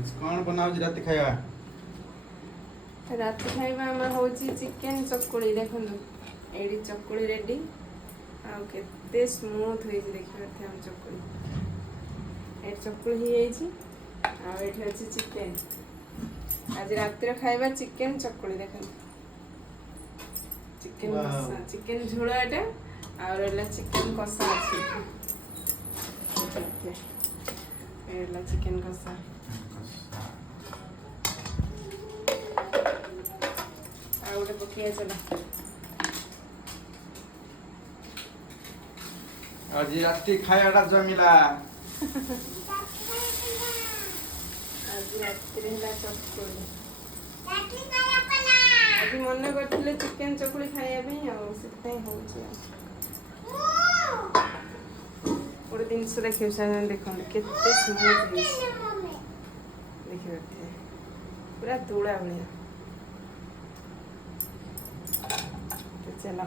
आज कौन बनाओ जी रात खाଇବା? रात खाଇବା ଆମର ହଉଛି ଚିକେନ ଚକୁଳି ଦେଖନ୍ତୁ ଏଇଠି ଚକୁଳି ରେଡି ଆଉ କେତେ ସ୍ମୁଥ ହେଇଛି ଦେଖିପାରୁଥିବେ ଆମ ଚକୁଳି ଏଇଠି ଚକୁଳି ହେଇଯାଇଛି ଆଉ ଏଇଠି ଅଛି ଚିକେନ ଆଜି ରାତିରେ ଖାଇବା ଚିକେନ ଚକୁଳି ଦେଖନ୍ତୁ ଚିକେନ କଷା ଚିକେନ ଝୋଳ ଏଟା ଆଉ ରହିଲା ଚିକେନ କଷା ଅଛି ରହିଲା ଚିକେନ କଷା ଆଉ ଗୋଟେ ପକିଆ ଚଲା आज रात खाइबाटा जमिला आज रातिरे ହେଲା ଚକୁଳି ଆଜି ମନେ କରିଥିଲେ ଚିକେନ ଚକୁଳି ଖାଇବା ପାଇଁ ଆଉ ସେଥିପାଇଁ ହଉଛି ଆଉ ଗୋଟେ ଜିନିଷ ଦେଖିବୁ ସାର୍ ଦେଖନ୍ତୁ କେତେ ସ୍ମୁଥ ହେଇଛି ଦେଖିପାରୁଥିବେ ପୁରା ତୁଳା ଭଳିଆ ଚାଲ